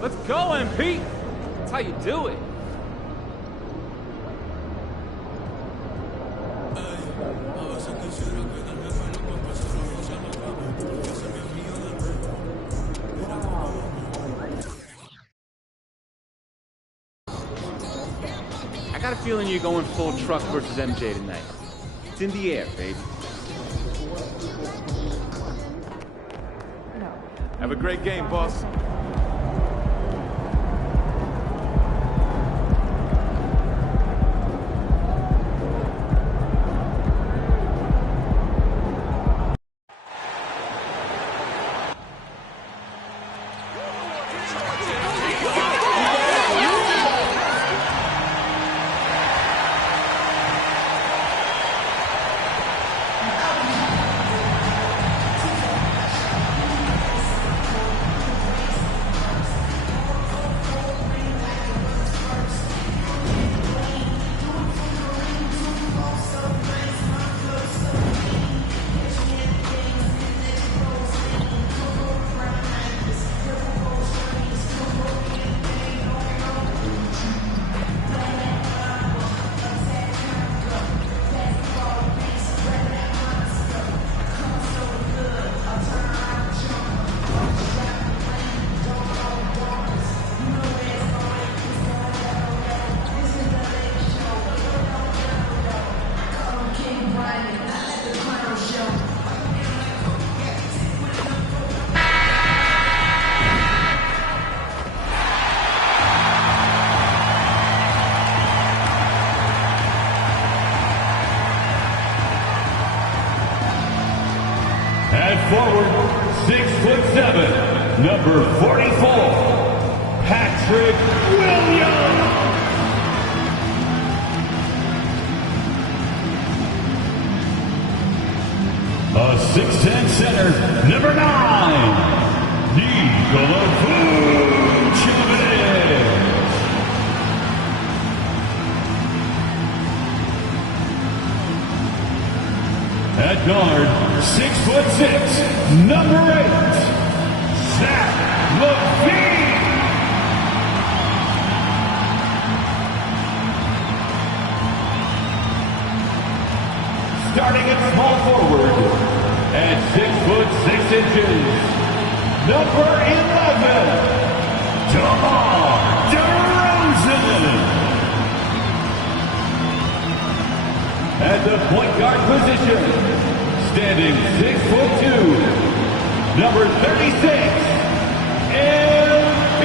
Let's go, MP! That's how you do it. I got a feeling you're going full truck versus MJ tonight. It's in the air, baby. Have a great game, boss. At forward, 6'7", number 44, Patrick Williams. A 6'10" center, number 9, Nikola Vucevic. At guard, 6'6", number 8, Zach LaVine. Starting at small forward, at 6'6", number 11, DeMar DeRozan. At the point guard position, standing 6'2", number 36, LB.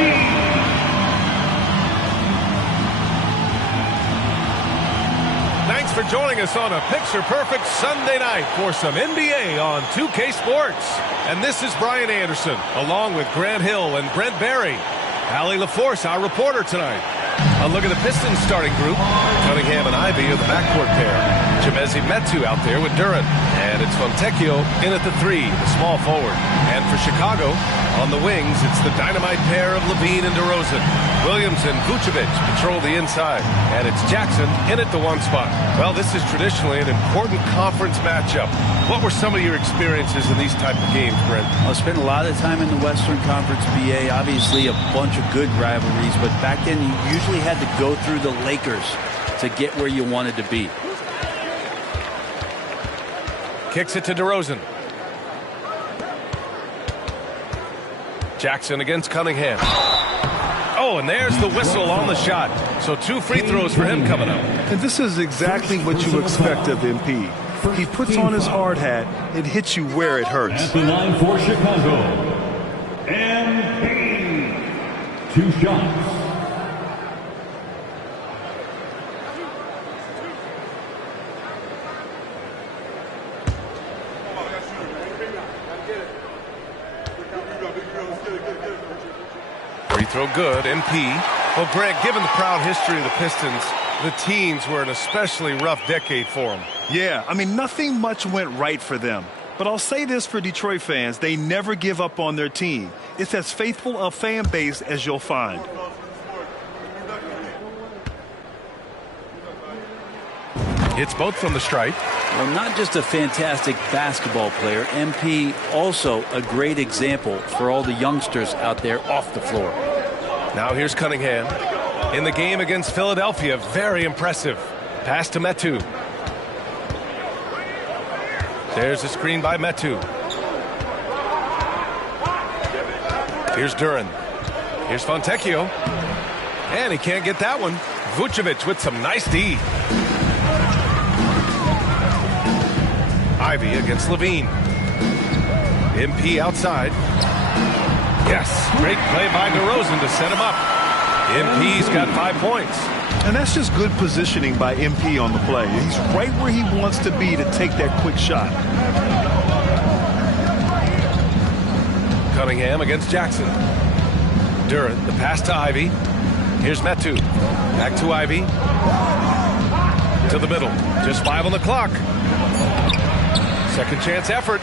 Thanks for joining us on a picture-perfect Sunday night for some NBA on 2K Sports. And this is Brian Anderson, along with Grant Hill and Brent Barry. Allie LaForce, our reporter tonight. A look at the Pistons starting group. Cunningham and Ivy are the backcourt pair. Chimezie Metu out there with Duran. And it's Fontecchio in at the 3, the small forward. And for Chicago, on the wings, it's the dynamite pair of LaVine and DeRozan. Williams and Vucevic patrol the inside. And it's Jackson in at the 1 spot. Well, this is traditionally an important conference matchup. What were some of your experiences in these type of games, Brent? I spent a lot of time in the Western Conference BA. Obviously, a bunch of good rivalries. But back then, you usually had to go through the Lakers to get where you wanted to be. Kicks it to DeRozan. Jackson against Cunningham. Oh, and there's the whistle on the shot. So 2 free throws for him coming up. And this is exactly what you expect of MP. He puts on his hard hat and hits you where it hurts. At the line for Chicago, MP. 2 shots. Free throw good, MP. Well, Greg, given the proud history of the Pistons, the teens were an especially rough decade for them. Yeah, I mean, nothing much went right for them. But I'll say this for Detroit fans, they never give up on their team. It's as faithful a fan base as you'll find. Hits both from the stripe. Well, not just a fantastic basketball player, MP also a great example for all the youngsters out there off the floor. Now here's Cunningham. In the game against Philadelphia, very impressive. Pass to Metu. There's a screen by Metu. Here's Duran. Here's Fontecchio. And he can't get that one. Vucevic with some nice D. Ivy against Levine. MP outside. Yes, great play by DeRozan to set him up. MP's got 5 points. And that's just good positioning by MP on the play. He's right where he wants to be to take that quick shot. Cunningham against Jackson. Duran, the pass to Ivy. Here's Metu. Back to Ivy. To the middle. Just 5 on the clock. Second chance effort.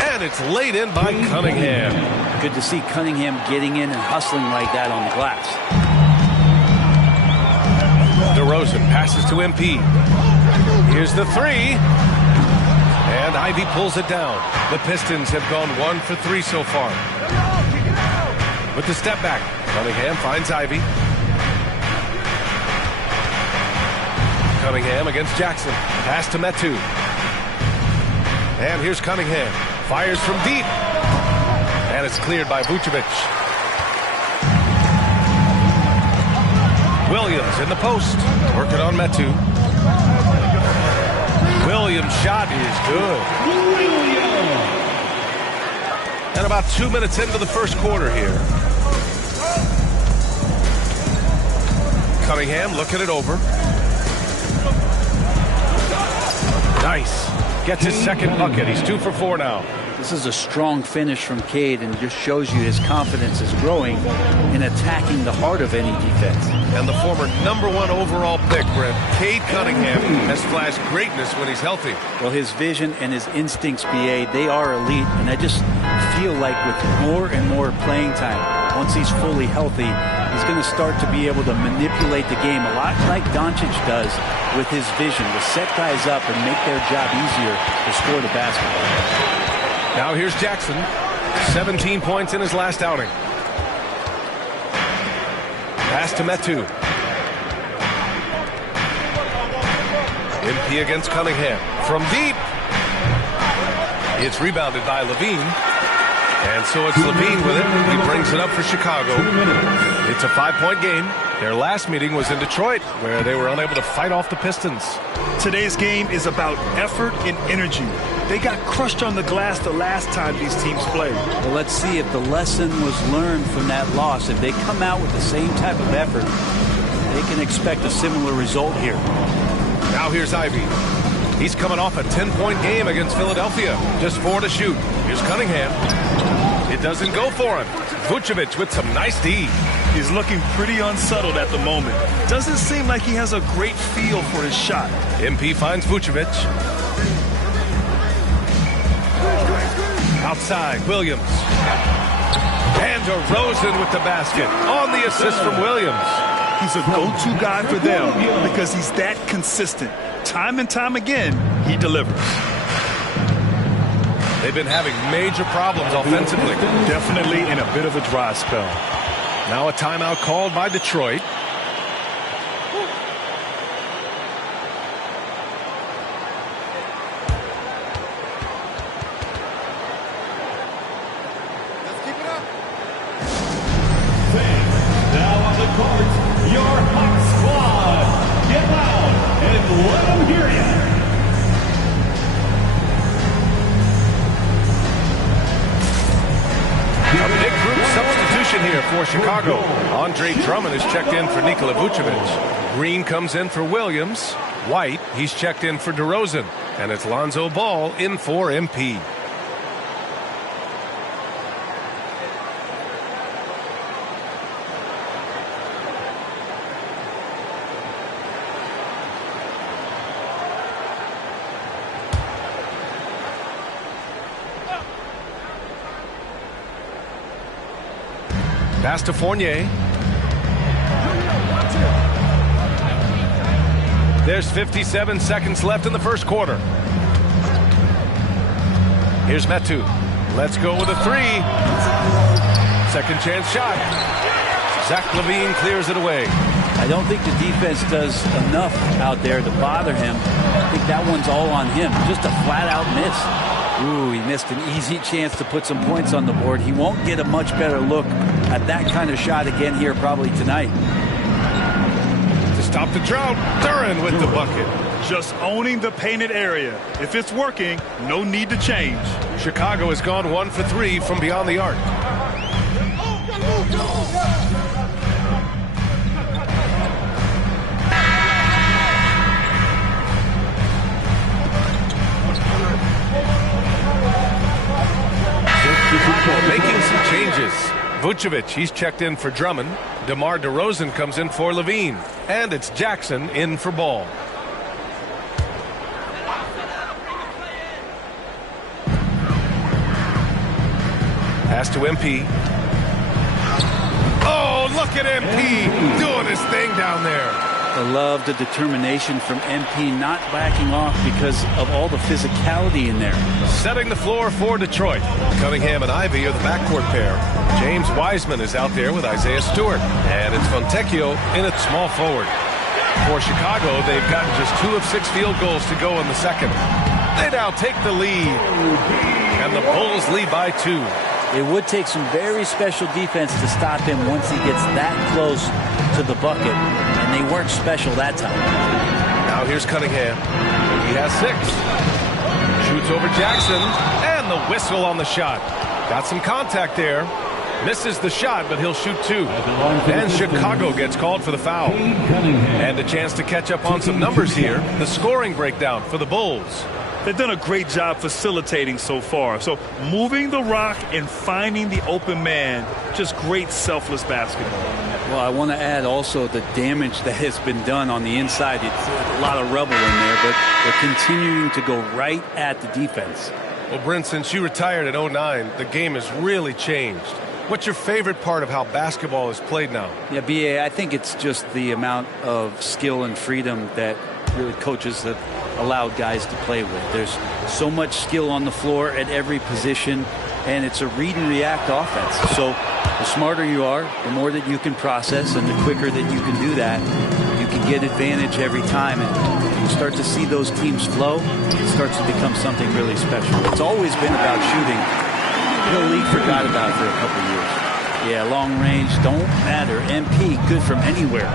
And it's laid in by Cunningham. Good to see Cunningham getting in and hustling like that on the glass. DeRozan passes to MP. Here's the three. And Ivy pulls it down. The Pistons have gone 1 for 3 so far. With the step back, Cunningham finds Ivy. Cunningham against Jackson. Pass to Metu. And here's Cunningham. Fires from deep. And it's cleared by Vucevic. Williams in the post. Working on Metu. Williams' shot is good. And about 2 minutes into the first quarter here. Cunningham looking it over. Nice. Gets his second bucket. He's 2 for 4 now. This is a strong finish from Cade and just shows you his confidence is growing in attacking the heart of any defense. And the former #1 overall pick, Brent, Cade Cunningham, has flashed greatness when he's healthy. Well, his vision and his instincts, BA, they are elite. And I just feel like with more and more playing time, once he's fully healthy, he's going to start to be able to manipulate the game a lot like Doncic does with his vision, to set guys up and make their job easier to score the basketball. Now here's Jackson. 17 points in his last outing. Pass to Metu. MP against Cunningham. From deep. It's rebounded by Levine. And so it's Levine with it. He brings it up for Chicago. It's a 5-point game. Their last meeting was in Detroit, where they were unable to fight off the Pistons. Today's game is about effort and energy. They got crushed on the glass the last time these teams played. Well, let's see if the lesson was learned from that loss. If they come out with the same type of effort, they can expect a similar result here. Now here's Ivy. He's coming off a 10-point game against Philadelphia. Just 4 to shoot. Here's Cunningham. It doesn't go for him. Vucevic with some nice D. He's looking pretty unsettled at the moment. Doesn't seem like he has a great feel for his shot. MP finds Vucevic. Outside, Williams. And DeRozan with the basket on the assist from Williams. He's a go-to guy for them because he's that consistent. Time and time again, he delivers. They've been having major problems offensively. Definitely in a bit of a dry spell. Now a timeout called by Detroit. Now on the court, your Hawks squad. Get loud and let them hear you. A big group substitution here for Chicago. Andre Drummond is checked in for Nikola Vucevic. Green comes in for Williams. White, he's checked in for DeRozan. And it's Lonzo Ball in for MP. Pass to Fournier. There's 57 seconds left in the first quarter. Here's Metu. Let's go with a 3. Second chance shot. Zach Levine clears it away. I don't think the defense does enough out there to bother him. I think that one's all on him. Just a flat-out miss. Ooh, he missed an easy chance to put some points on the board. He won't get a much better look at that kind of shot again here probably tonight. To stop the drought, Duran with the bucket. Just owning the painted area. If it's working, no need to change. Chicago has gone 1 for 3 from beyond the arc. Making some changes. Vucevic, he's checked in for Drummond. DeMar DeRozan comes in for Levine. And it's Jackson in for Ball. Pass to MP. Oh, look at MP doing his thing down there. I love the determination from MP not backing off because of all the physicality in there. Setting the floor for Detroit. Cunningham and Ivy are the backcourt pair. James Wiseman is out there with Isaiah Stewart. And it's Fontecchio in at small forward. For Chicago, they've gotten just 2 of 6 field goals to go in the second. They now take the lead. And the Bulls lead by 2. It would take some very special defense to stop him once he gets that close to the bucket. And they weren't special that time. Now here's Cunningham. He has 6. Shoots over Jackson. And the whistle on the shot. Got some contact there. Misses the shot, but he'll shoot 2. And Chicago gets called for the foul. And a chance to catch up on some numbers here. The scoring breakdown for the Bulls. They've done a great job facilitating so far. So moving the rock and finding the open man, just great selfless basketball. Well, I want to add also the damage that has been done on the inside. It's a lot of rubble in there, but they're continuing to go right at the defense. Well, Brent, since you retired at 09, the game has really changed. What's your favorite part of how basketball is played now? Yeah, B.A., I think it's just the amount of skill and freedom that really coaches have allowed guys to play with. There's so much skill on the floor at every position, and it's a read and react offense. So the smarter you are, the more that you can process, and the quicker that you can do that, you can get advantage every time. And you start to see those teams flow, it starts to become something really special. It's always been about shooting. The league forgot about it for a couple years. Yeah, long range don't matter. MP, good from anywhere.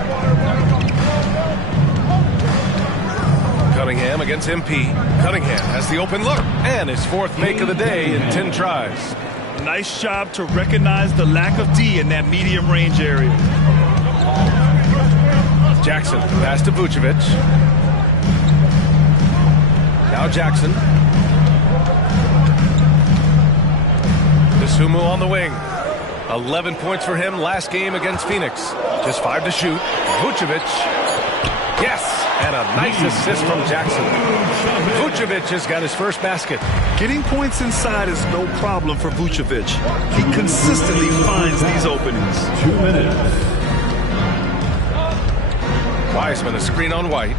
Cunningham against MP. Cunningham has the open look and his 4th make of the day in 10 tries. Nice job to recognize the lack of D in that medium range area. Jackson pass to Vucevic. Now Jackson. Sumu on the wing. 11 points for him last game against Phoenix. Just 5 to shoot. Vucevic. Yes! And a nice assist from Jackson. Vucevic has got his first basket. Getting points inside is no problem for Vucevic. He consistently finds these openings. 2 minutes. Wiseman, a screen on White.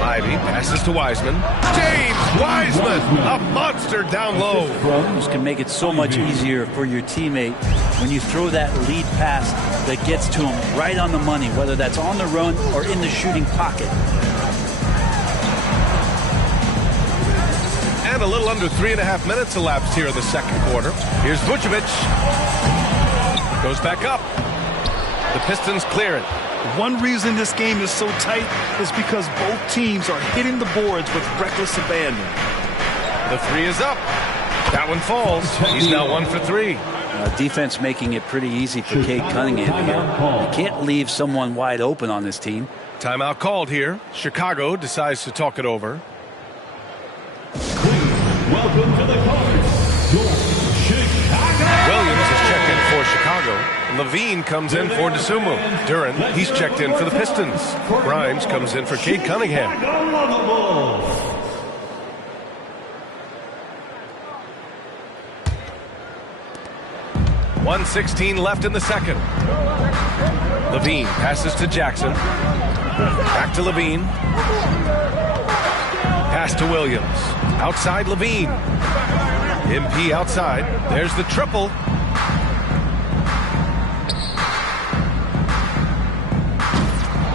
Ivy passes to Wiseman. James Wiseman, a monster down low. This can make it so much easier for your teammate when you throw that lead pass that gets to him right on the money, whether that's on the run or in the shooting pocket. And a little under 3.5 minutes elapsed here in the second quarter. Here's Vucevic. Goes back up. The Pistons clear it. One reason this game is so tight is because both teams are hitting the boards with reckless abandon. The 3 is up. That one falls. He's now 1 for 3. Defense making it pretty easy for Cade Cunningham here. You can't leave someone wide open on this team. Timeout called here. Chicago decides to talk it over. Welcome to the court, Chicago. Williams is checked in for Chicago. Levine comes in for DeSumo. Duran, he's checked in for the Pistons. Grimes comes in for Cade Cunningham. 1:16 left in the second. Levine passes to Jackson. Back to Levine. Pass to Williams. Outside Levine. MP outside. There's the triple.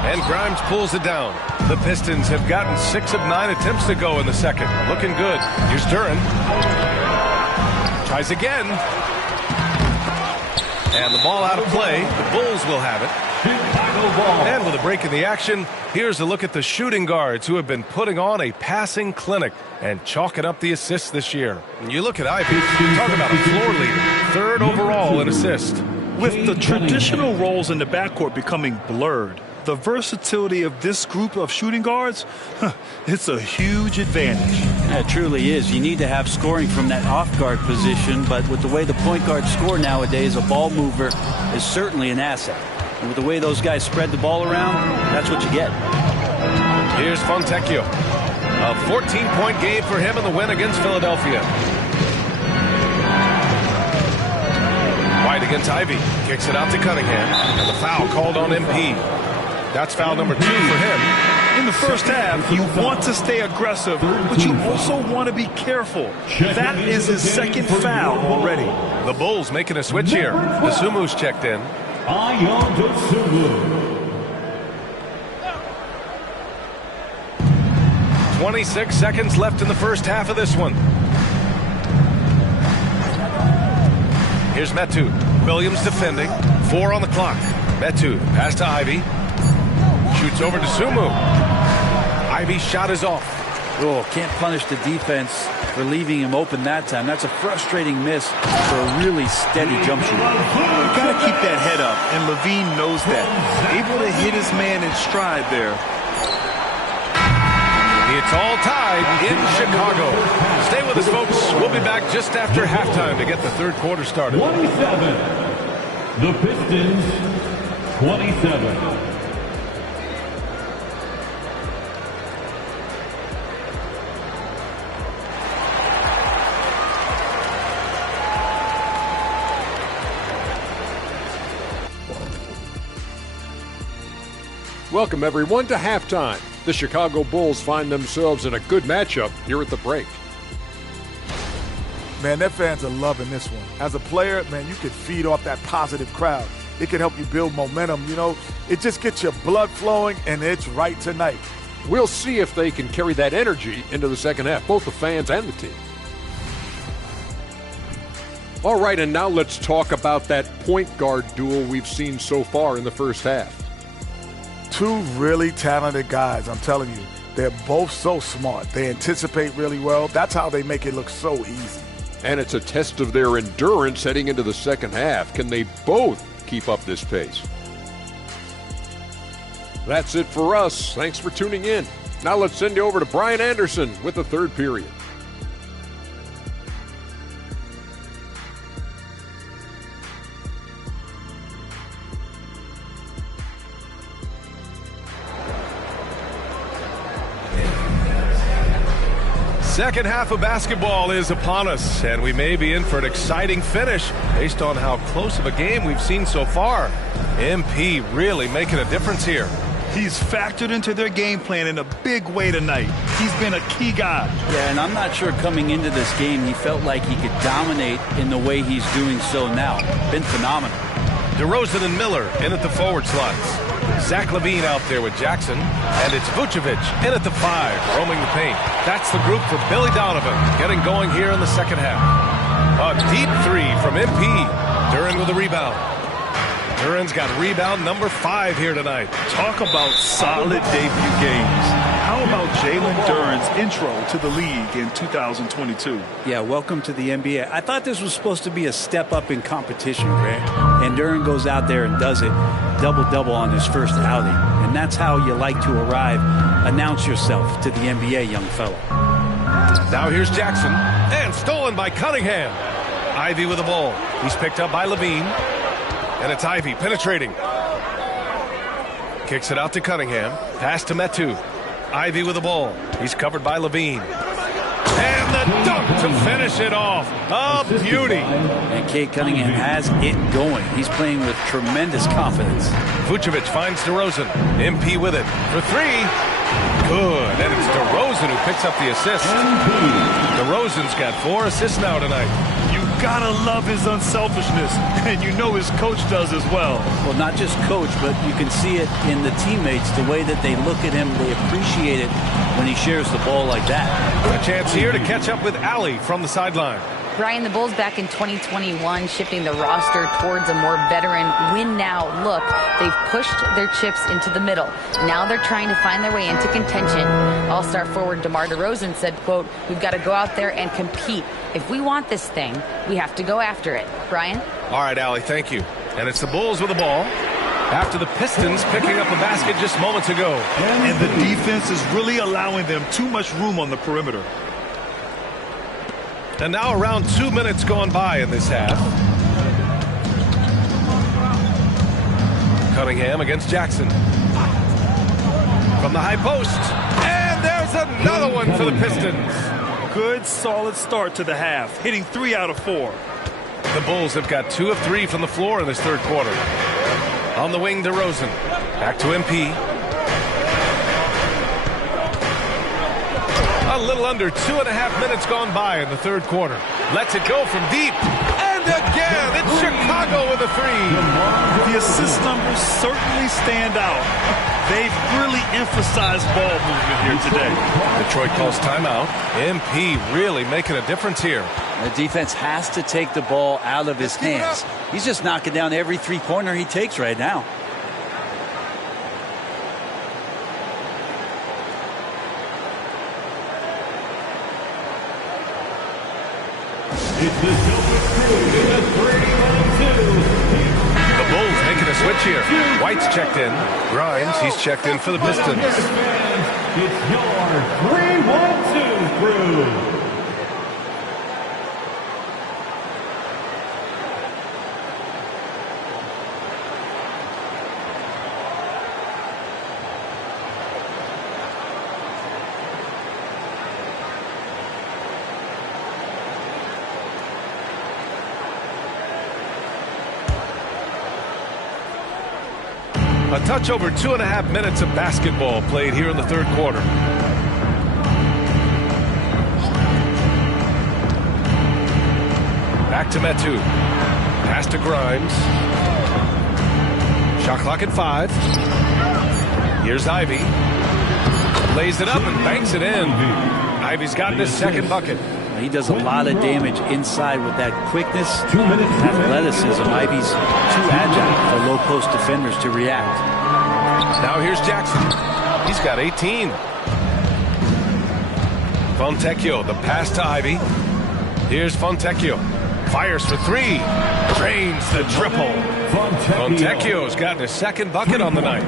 And Grimes pulls it down. The Pistons have gotten 6 of 9 attempts to go in the second. Looking good. Here's Duren. Tries again. And the ball out of play. The Bulls will have it. And with a break in the action, here's a look at the shooting guards who have been putting on a passing clinic and chalking up the assists this year. And you look at Ivy, talk about a floor leader, 3rd overall in assists. With the traditional roles in the backcourt becoming blurred, the versatility of this group of shooting guards, it's a huge advantage. It truly is. You need to have scoring from that off-guard position, but with the way the point guards score nowadays, a ball mover is certainly an asset. And with the way those guys spread the ball around, that's what you get. Here's Fontecchio. A 14-point game for him in the win against Philadelphia. White against Ivy. Kicks it out to Cunningham. And the foul called on MP. That's foul number 2 for him. In the first half, you want to stay aggressive, but you also want to be careful. That is his 2nd foul already. The Bulls making a switch here. Dosunmu's checked in. 26 seconds left in the first half of this one. Here's Metu. Williams defending. 4 on the clock. Metu, pass to Ivy. Shoots over to Sumu. Ivy's shot is off. Oh, can't punish the defense for leaving him open that time. That's a frustrating miss for a really steady jump shooter. You got to keep that head up, and Levine knows that. Able to hit his man in stride there. It's all tied in Chicago. Stay with us, folks. We'll be back just after halftime to get the 3rd quarter started. 27. The Pistons, 27. Welcome, everyone, to halftime. The Chicago Bulls find themselves in a good matchup here at the break. Man, their fans are loving this one. As a player, man, you can feed off that positive crowd. It can help you build momentum, you know. It just gets your blood flowing, and it's right tonight. We'll see if they can carry that energy into the second half, both the fans and the team. All right, and now let's talk about that point guard duel we've seen so far in the first half. 2 really talented guys, I'm telling you. They're both so smart. They anticipate really well. That's how they make it look so easy. And it's a test of their endurance heading into the second half. Can they both keep up this pace? That's it for us. Thanks for tuning in. Now let's send you over to Brian Anderson with the 3rd period. Second half of basketball is upon us, and we may be in for an exciting finish based on how close of a game we've seen so far. MP really making a difference here. He's factored into their game plan in a big way tonight. He's been a key guy. Yeah, and I'm not sure coming into this game he felt like he could dominate in the way he's doing so now. Been phenomenal. DeRozan and Miller in at the forward slots. Zach LaVine out there with Jackson. And it's Vucevic in at the 5, roaming the paint. That's the group for Billy Donovan getting going here in the second half. A deep 3 from MP. Duren with a rebound. Duren's got rebound number 5 here tonight. Talk about solid debut games. How about Jalen Duren's intro to the league in 2022? Yeah, welcome to the NBA. I thought this was supposed to be a step up in competition, Grant. And Duren goes out there and does it. Double-double on his first outing. And that's how you like to arrive. Announce yourself to the NBA, young fella. Now here's Jackson. And stolen by Cunningham. Ivy with the ball. He's picked up by LaVine. And it's Ivy penetrating. Kicks it out to Cunningham. Pass to Metu. Ivy with the ball. He's covered by LaVine. And the dunk to finish it off. A beauty. And Cade Cunningham has it going. He's playing with tremendous confidence. Vucevic finds DeRozan. MP with it for 3. Good. And it's DeRozan who picks up the assist. DeRozan's got 4 assists now tonight. You gotta love his unselfishness, and you know his coach does as well. Well, not just coach, but you can see it in the teammates, the way that they look at him. They appreciate it when he shares the ball like that. A chance here to catch up with Allie from the sideline. Brian, the Bulls back in 2021 shifting the roster towards a more veteran win-now look. They've pushed their chips into the middle. Now they're trying to find their way into contention. All-star forward DeMar DeRozan said, quote, "We've got to go out there and compete. If we want this thing, we have to go after it." Brian? All right, Allie, thank you. And it's the Bulls with the ball after the Pistons picking up a basket just moments ago. And the defense is really allowing them too much room on the perimeter. And now around 2 minutes gone by in this half. Cunningham against Jackson. From the high post. And there's another one for the Pistons. Good, solid start to the half, hitting 3 out of 4. The Bulls have got 2 of 3 from the floor in this third quarter. On the wing, DeRozan. Back to MP. A little under 2.5 minutes gone by in the third quarter. Lets it go from deep. And again, it's Chicago with a 3. The assist numbers certainly stand out. They've really emphasized ball movement here today. Detroit calls timeout. MP really making a difference here. The defense has to take the ball out of his hands. He's just knocking down every three-pointer he takes right now. It's the Silver Crew in the 3-1-2. The Bulls making a switch here. White's checked in. Grimes, he's checked in for the Pistons. It's your 3-1-2 crew. A touch over 2.5 minutes of basketball played here in the third quarter. Back to Metu. Pass to Grimes. Shot clock at 5. Here's Ivy. Lays it up and banks it in. Ivy's gotten his second bucket. He does a lot of damage inside with that quickness, athleticism. Ivy's too agile for low post defenders to react. Now here's Jackson. He's got 18. Fontecchio, the pass to Ivy. Here's Fontecchio. Fires for 3. Drains the triple. Fontecchio's gotten his second bucket on the night.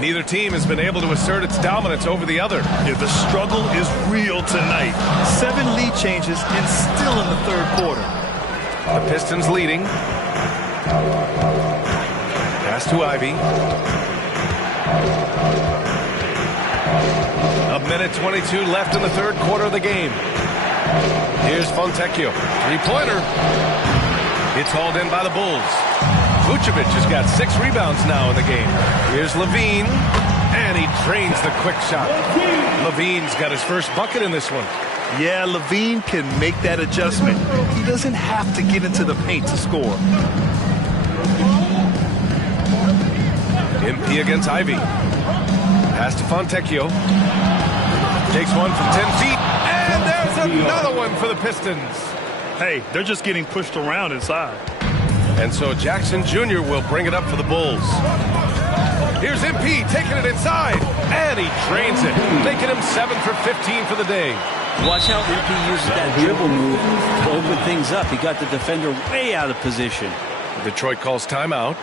Neither team has been able to assert its dominance over the other. Yeah, the struggle is real tonight. 7 lead changes and still in the third quarter. The Pistons leading. Pass to Ivy. 1:22 left in the third quarter of the game. Here's Fontecchio. 3-pointer. It's hauled in by the Bulls. Vucevic has got 6 rebounds now in the game. Here's Levine, and he drains the quick shot. Levine's got his first bucket in this one. Yeah, Levine can make that adjustment. He doesn't have to get into the paint to score. MP against Ivy. Pass to Fontecchio. Takes one from 10 feet, and there's another one for the Pistons. Hey, they're just getting pushed around inside. And so Jackson Jr. will bring it up for the Bulls. Here's MP taking it inside, and he drains it, making him 7 for 15 for the day. Watch how MP uses that dribble move to open things up. He got the defender way out of position. Detroit calls timeout.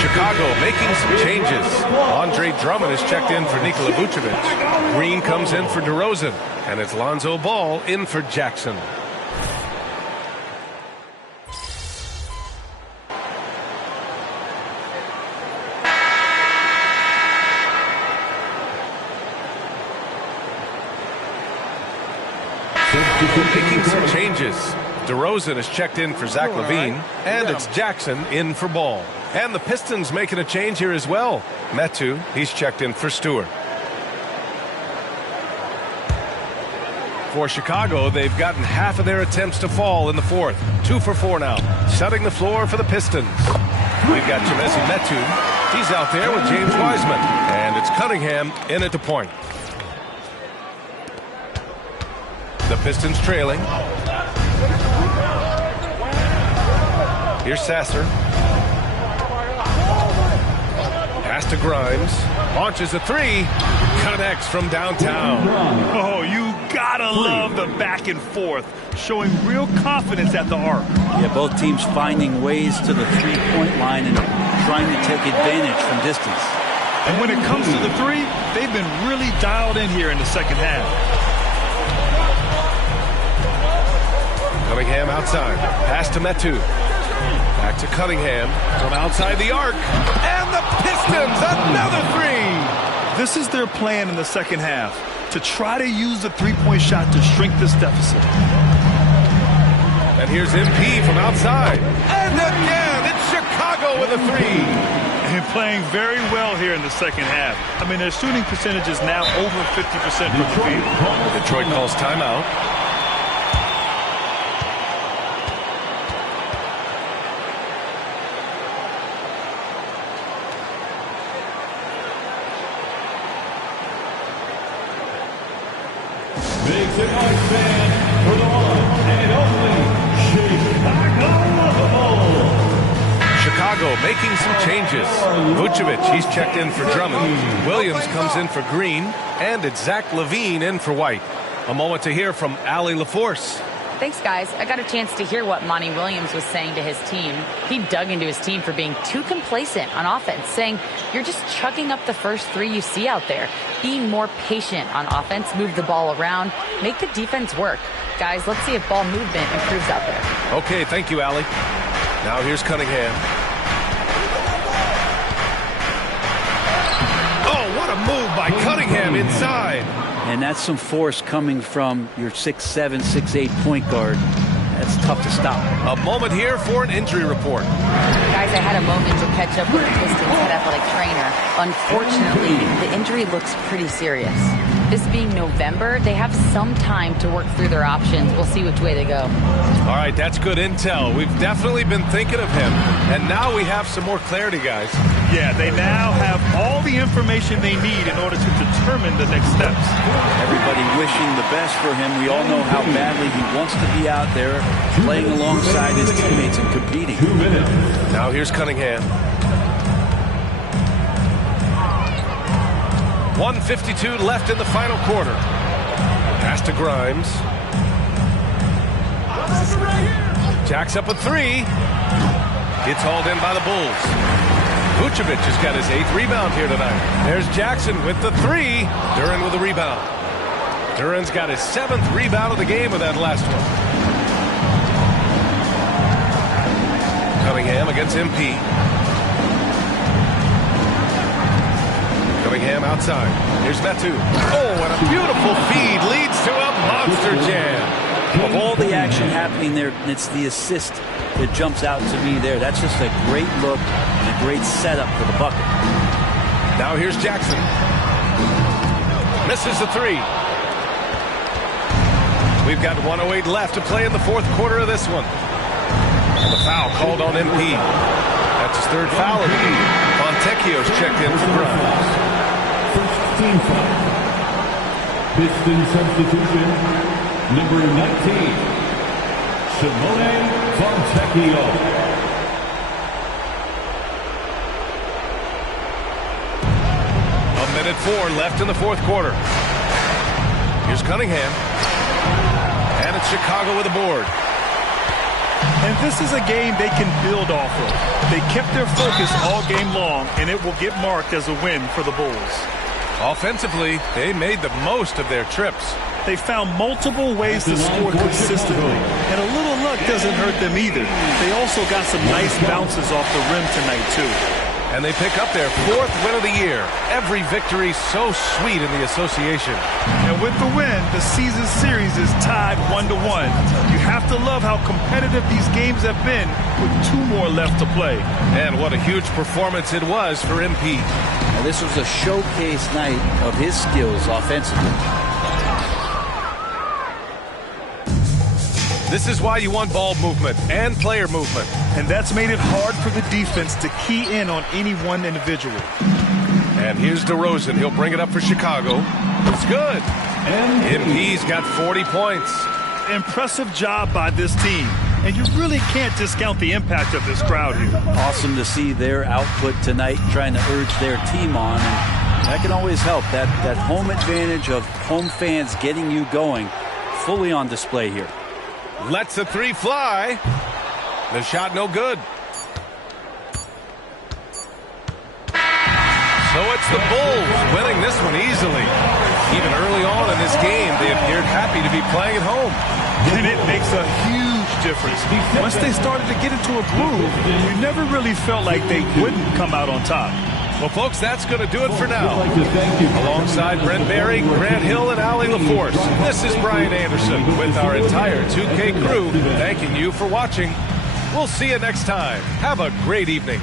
Chicago making some changes. Andre Drummond is checked in for Nikola Vucevic. Green comes in for DeRozan. And it's Lonzo Ball in for Jackson. making some changes. DeRozan is checked in for Zach LaVine, and it's Jackson in for Ball. And the Pistons making a change here as well. Metu, he's checked in for Stewart. For Chicago, they've gotten half of their attempts to fall in the fourth. 2 for 4 now. Shutting the floor for the Pistons. We've got Chimezie Metu. He's out there with James Wiseman. And it's Cunningham in at the point. The Pistons trailing. Here's Sasser. Pass to Grimes. Launches a 3. Connects from downtown. Oh, you gotta love the back and forth. Showing real confidence at the arc. Yeah, both teams finding ways to the three-point line and trying to take advantage from distance. And when it comes to the 3, they've been really dialed in here in the second half. Cunningham outside. Pass to Metu. Back to Cunningham from outside the arc. And the Pistons, another 3. This is their plan in the second half, to try to use the three-point shot to shrink this deficit. And here's MP from outside. And again, it's Chicago with a 3. And playing very well here in the second half. I mean, their shooting percentage is now over 50% from the field. Detroit calls timeout. Makes it nice fan for the one and only Chicago. Chicago making some changes. Vucevic, he's checked in for Drummond. Williams comes in for Green. And it's Zach LaVine in for White. A moment to hear from Allie LaForce. Thanks, guys. I got a chance to hear what Monty Williams was saying to his team. He dug into his team for being too complacent on offense, saying, you're just chucking up the first 3 you see out there. Being more patient on offense, move the ball around, make the defense work. Guys, let's see if ball movement improves out there. Okay, thank you, Allie. Now here's Cunningham. Oh, what a move by Cunningham inside. And that's some force coming from your 6'7", 6'8" point guard. That's tough to stop. A moment here for an injury report. Guys, I had a moment to catch up with the Pistons head athletic trainer. Unfortunately, the injury looks pretty serious. This being November, they have some time to work through their options. We'll see which way they go. All right, that's good intel. We've definitely been thinking of him. And now we have some more clarity, guys. Yeah, they now have all the information they need in order to determine the next steps. Everybody wishing the best for him. We all know how badly he wants to be out there playing alongside his teammates and competing. 2 minutes. Now here's Cunningham. 1:52 left in the final quarter. Pass to Grimes. Jacks up a 3. Gets hauled in by the Bulls. Vucevic has got his 8th rebound here tonight. There's Jackson with the 3. Duran with a rebound. Duran's got his 7th rebound of the game with that last one. Cunningham against MP. Cunningham outside. Here's Metu. Oh, and a beautiful feed leads to a monster jam. Of all the action happening there, it's the assist that jumps out to me there. That's just a great look and a great setup for the bucket. Now here's Jackson. Misses the 3. We've got 1:08 left to play in the fourth quarter of this one. And the foul called on MP. That's his 3rd foul of the game. Fontecchio's checked in for Grimes. First team foul. Piston substitution, number 19, Simone Fontecchio. A minute 4 left in the fourth quarter. Here's Cunningham. And it's Chicago with a board. And this is a game they can build off of. They kept their focus all game long, and it will get marked as a win for the Bulls. Offensively, they made the most of their trips. They found multiple ways to score consistently, and a little luck doesn't hurt them either. They also got some nice bounces off the rim tonight, too. And they pick up their 4th win of the year. Every victory so sweet in the association. And with the win, the season series is tied 1-1. You have to love how competitive these games have been with 2 more left to play. And what a huge performance it was for MP. Now, this was a showcase night of his skills offensively. This is why you want ball movement and player movement. And that's made it hard for the defense to key in on any one individual. And here's DeRozan. He'll bring it up for Chicago. It's good. MP's got 40 points. Impressive job by this team. And you really can't discount the impact of this crowd here. Awesome to see their output tonight, trying to urge their team on. And that can always help. That home advantage of home fans getting you going, fully on display here. Lets a 3 fly. The shot no good. So it's the Bulls winning this one easily. Even early on in this game, they appeared happy to be playing at home. And it makes a huge difference. Once they started to get into a groove, you never really felt like they wouldn't come out on top. Well, folks, that's going to do it for now. Alongside Brent Barry, Grant Hill, and Allie LaForce, this is Brian Anderson with our entire 2K crew thanking you for watching. We'll see you next time. Have a great evening.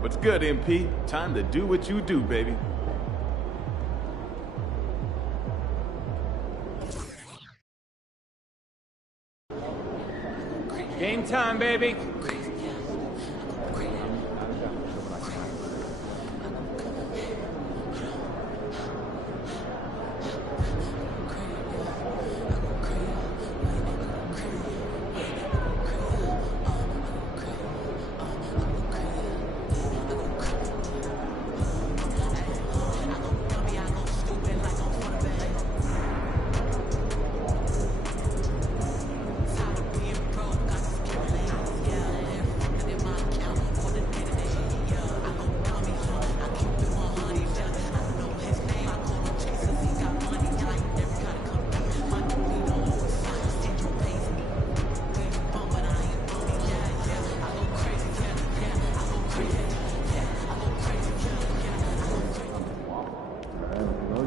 What's good, MP? Time to do what you do, baby. Game time, baby.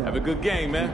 Have a good game, man.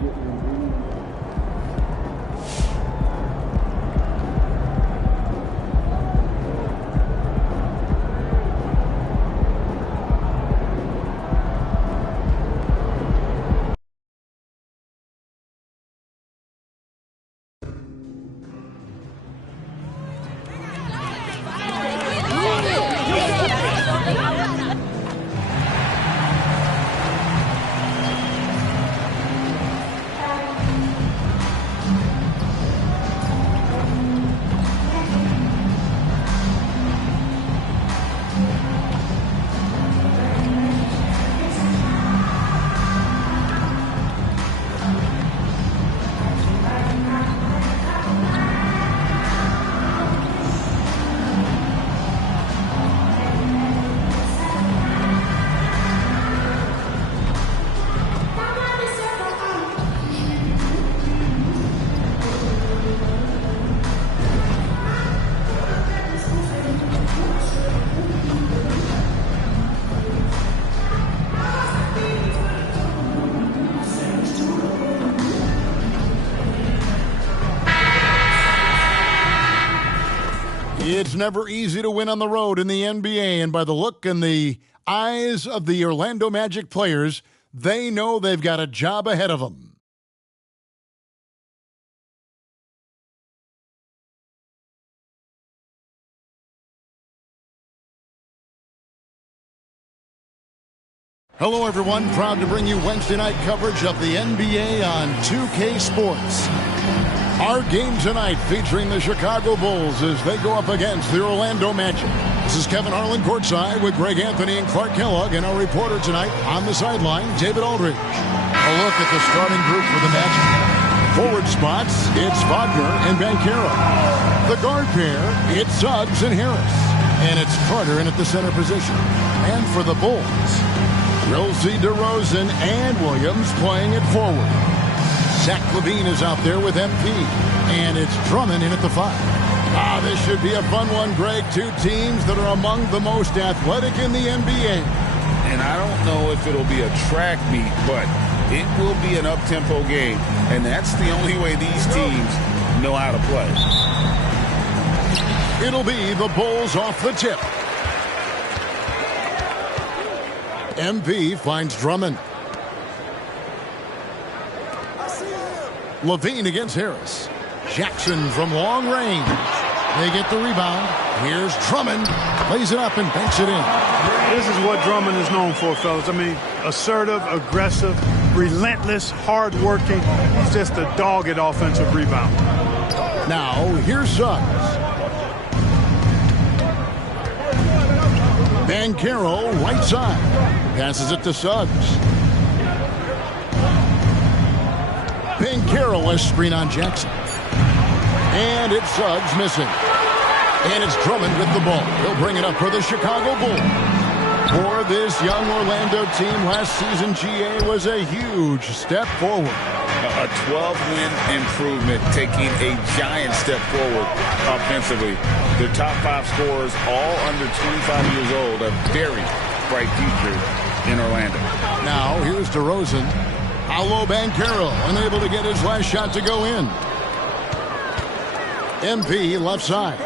It's never easy to win on the road in the NBA, and by the look in the eyes of the Orlando Magic players, they know they've got a job ahead of them. Hello, everyone. Proud to bring you Wednesday night coverage of the NBA on 2K Sports. Our game tonight featuring the Chicago Bulls as they go up against the Orlando Magic. This is Kevin Harlan courtside with Greg Anthony and Clark Kellogg, and our reporter tonight on the sideline, David Aldridge. A look at the starting group for the Magic. Forward spots, it's Wagner and Banchero. The guard pair, it's Suggs and Harris. And it's Carter in at the center position. And for the Bulls, Rosie DeRozan and Williams playing it forward. Zach LaVine is out there with MP. And it's Drummond in at the 5. This should be a fun one, Greg. Two teams that are among the most athletic in the NBA. And I don't know if it'll be a track meet, but it will be an up-tempo game. And that's the only way these teams know how to play. It'll be the Bulls off the tip. MP finds Drummond. LaVine against Harris. Jackson from long range. They get the rebound. Here's Drummond. Lays it up and banks it in. This is what Drummond is known for, fellas. I mean, assertive, aggressive, relentless, hard-working. He's just a dogged offensive rebound. Now, here's Suggs. Banchero, right side. Passes it to Suggs. Banchero, a screen on Jackson. And it's Suggs missing. And it's Drummond with the ball. He'll bring it up for the Chicago Bulls. For this young Orlando team, last season, GA was a huge step forward. A 12-win improvement, taking a giant step forward offensively. Their top 5 scorers, all under 25 years old, a very bright future in Orlando. Now, here's DeRozan. Paolo Banchero, unable to get his last shot to go in. MP left side.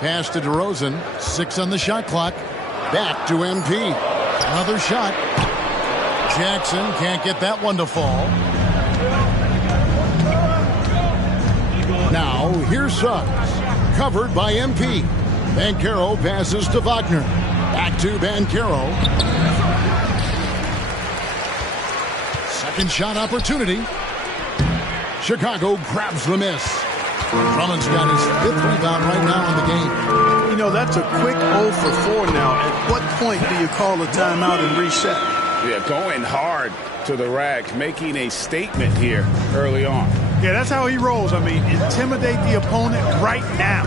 Pass to DeRozan. 6 on the shot clock. Back to MP. Another shot. Jackson can't get that one to fall. Now, here's Suggs. Covered by MP. Banchero passes to Wagner. Back to Banchero. Second shot opportunity. Chicago grabs the miss. Drummond's got his 5th rebound right now in the game. You know, that's a quick 0 for 4 now. At what point do you call a timeout and reset? Yeah, going hard to the rack, making a statement here early on. Yeah, that's how he rolls. I mean, intimidate the opponent right now.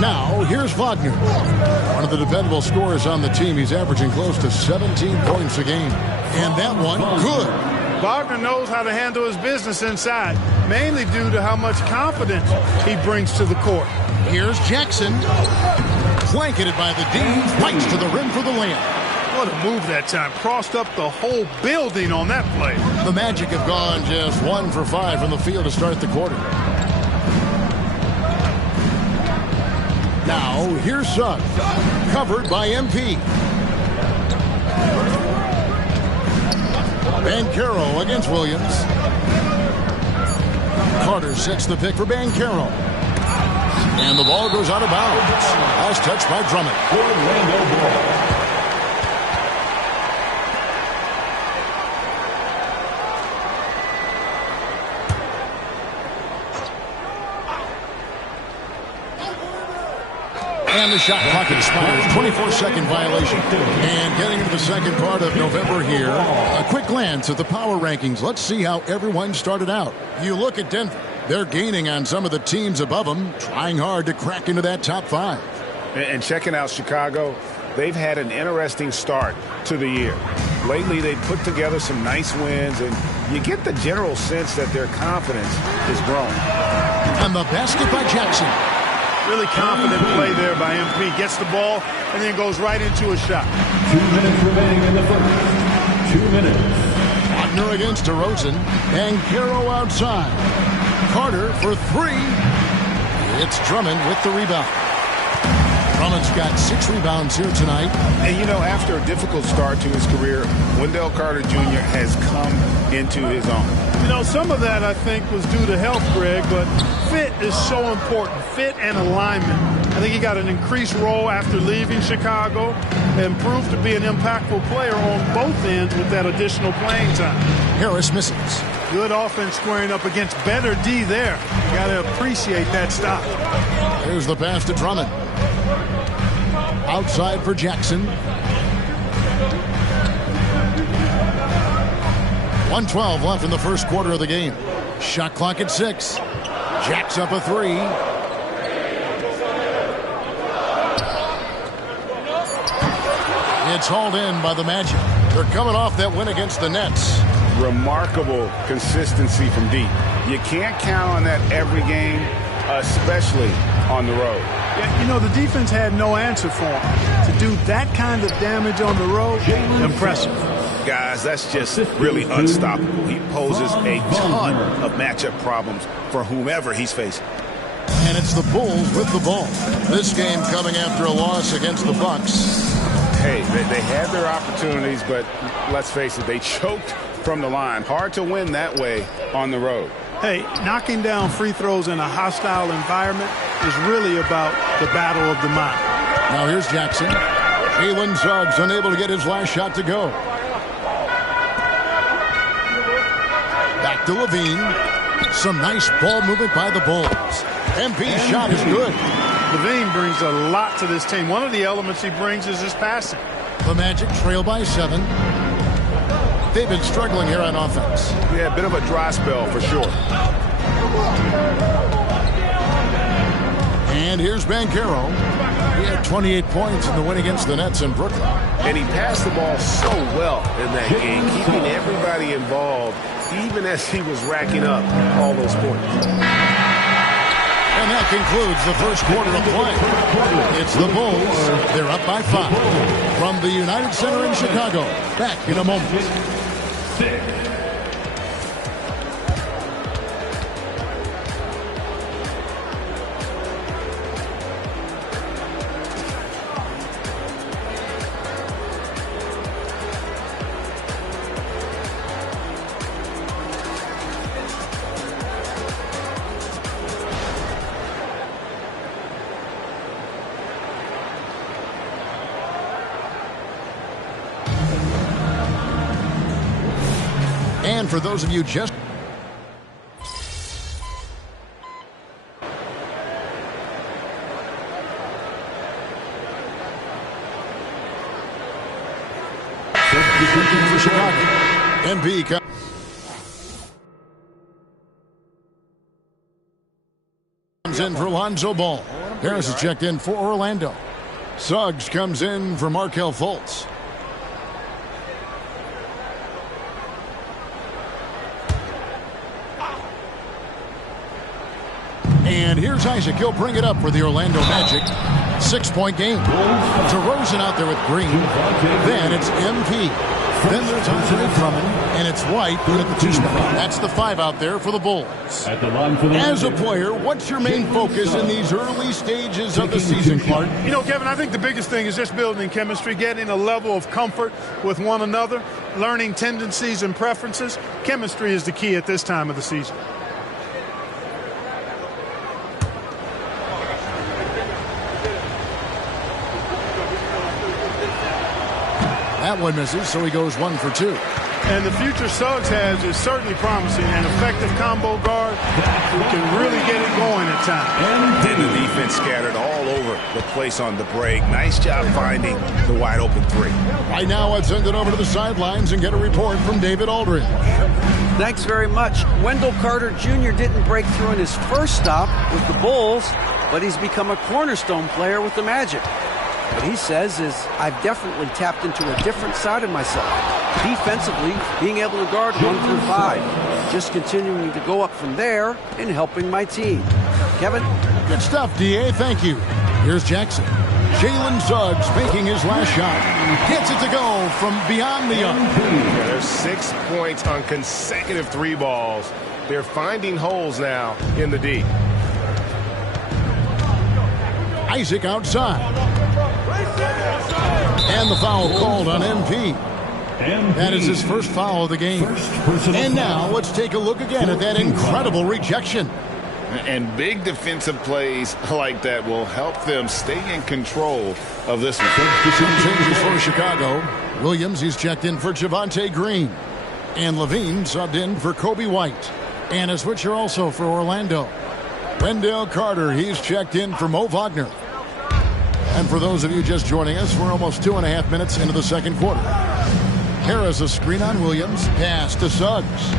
Now, here's Wagner. One of the dependable scorers on the team. He's averaging close to 17 points a game. And that one, good. Wagner knows how to handle his business inside, mainly due to how much confidence he brings to the court. Here's Jackson. Blanketed by the D. Right to the rim for the layup. What a move that time. Crossed up the whole building on that play. The Magic have gone just 1 for 5 from the field to start the quarter. Now, here's Suggs. Covered by MP. Banchero against Williams. Carter sets the pick for Banchero. And the ball goes out of bounds. Last touch by Drummond. Orlando ball. And the shot clock expires. 24-second violation. And getting into the second part of November here, a quick glance at the power rankings. Let's see how everyone started out. You look at Denver. They're gaining on some of the teams above them, trying hard to crack into that top 5. And checking out Chicago, they've had an interesting start to the year. Lately, they've put together some nice wins, and you get the general sense that their confidence is growing. And the basket by Jackson. Really confident play there by MP. Gets the ball and then goes right into a shot. 2 minutes remaining in the first. 2 minutes. Wagner against DeRozan. Banchero outside. Carter for 3. It's Drummond with the rebound. Drummond's got 6 rebounds here tonight. And, you know, after a difficult start to his career, Wendell Carter Jr. has come into his own. You know, some of that, I think, was due to health, Greg, but fit is so important. Fit and alignment. I think he got an increased role after leaving Chicago and proved to be an impactful player on both ends with that additional playing time. Harris misses. Good offense squaring up against better D there. You got to appreciate that stop. Here's the pass to Drummond. Outside for Jackson. 1:12 left in the first quarter of the game. Shot clock at 6. Jacks up a 3. It's hauled in by the Magic. They're coming off that win against the Nets. Remarkable consistency from deep. You can't count on that every game, especially on the road. Yeah, you know, the defense had no answer for him. To do that kind of damage on the road, impressive. Guys, that's just really unstoppable. He poses a ton of matchup problems for whomever he's facing. And it's the Bulls with the ball. This game coming after a loss against the Bucks. Hey, they had their opportunities, but let's face it, they choked from the line. Hard to win that way on the road. Hey, knocking down free throws in a hostile environment is really about the battle of the mind. Now here's Jackson. Jalen Suggs unable to get his last shot to go. Back to Levine. Some nice ball movement by the Bulls. MP's shot is good. Levine brings a lot to this team. One of the elements he brings is his passing. The Magic trail by 7. They've been struggling here on offense. Yeah, a bit of a dry spell for sure. And here's Banchero. He had 28 points in the win against the Nets in Brooklyn. And he passed the ball so well in that game, keeping everybody involved, even as he was racking up all those points. And that concludes the first quarter of play. It's the Bulls. They're up by 5. From the United Center in Chicago. Back in a moment. And for those of you just for Chicago, MP comes in for Lonzo Ball. Harris is checked in for Orlando. Suggs comes in for Markelle Fultz. And here's Isaac. He'll bring it up for the Orlando Magic. 6-point game. DeRozan out there with Green. Then it's MP. Then there's Andre Drummond. And it's White at the 2 spot. That's the 5 out there for the Bulls. As a player, what's your main focus in these early stages of the season, Clark? You know, Kevin, I think the biggest thing is just building chemistry, getting a level of comfort with one another, learning tendencies and preferences. Chemistry is the key at this time of the season. That one misses, so he goes 1 for 2. And the future Suggs has is certainly promising. An effective combo guard who can really get it going at times. Then the defense scattered all over the place on the break. Nice job finding the wide open 3. Right now, let's send it over to the sidelines and get a report from David Aldridge. Thanks very much. Wendell Carter Jr. didn't break through in his first stop with the Bulls, but he's become a cornerstone player with the Magic. What he says is, I've definitely tapped into a different side of myself. Defensively, being able to guard 1 through 5. Just continuing to go up from there and helping my team. Kevin? Good stuff, D.A. Thank you. Here's Jackson. Jalen Suggs making his last shot. Gets it to go from beyond the arc. Yeah, there's 6 points on consecutive 3 balls. They're finding holes now in the D. Isaac outside. And the foul called on MP. That is his first foul of the game. And now let's take a look again at that incredible rejection. And big defensive plays like that will help them stay in control of this one. Some changes for Chicago. Williams, he's checked in for Javonte Green. And Levine subbed in for Kobe White. And a switcher also for Orlando. Wendell Carter, he's checked in for Mo Wagner. And for those of you just joining us, we're almost 2.5 minutes into the second quarter. Harris, a screen on Williams. Pass to Suggs.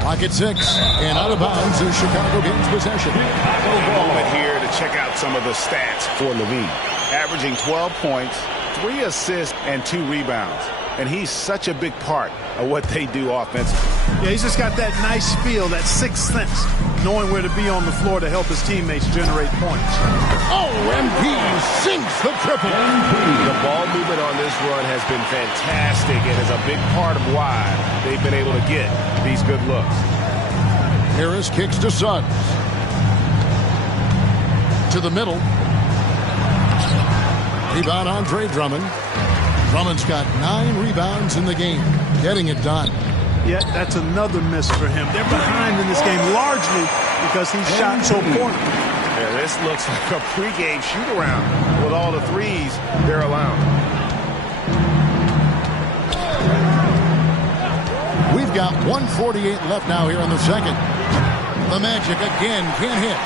Clock at 6. And out of bounds as Chicago gains possession. A moment here to check out some of the stats for Levine. Averaging 12 points, 3 assists, and 2 rebounds. And he's such a big part of what they do offensively. Yeah, he's just got that nice feel, that sixth sense, knowing where to be on the floor to help his teammates generate points. Oh, MP sinks the triple. The ball movement on this run has been fantastic and is a big part of why they've been able to get these good looks. Harris kicks to Suggs. To the middle. Rebound Andre Drummond. Drummond's got 9 rebounds in the game, getting it done. Yeah, that's another miss for him. They're behind in this game largely because he shot so poorly. Yeah, this looks like a pregame shoot-around with all the threes they're allowing. We've got 1:48 left now here in the second. The Magic again can't hit.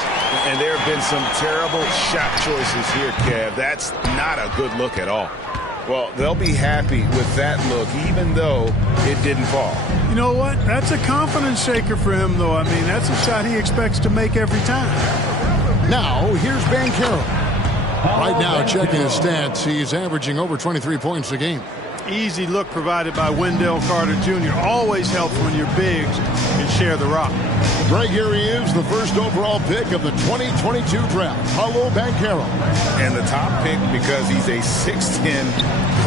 And there have been some terrible shot choices here, Kev. That's not a good look at all. Well, they'll be happy with that look, even though it didn't fall. You know what? That's a confidence shaker for him, though. I mean, that's a shot he expects to make every time. Now, here's Banchero. Right now, checking his stats, he's averaging over 23 points a game. Easy look provided by Wendell Carter Jr. Always helps when your bigs can share the rock. Greg, here he is, the first overall pick of the 2022 draft, Paolo Banchero. And the top pick because he's a 6'10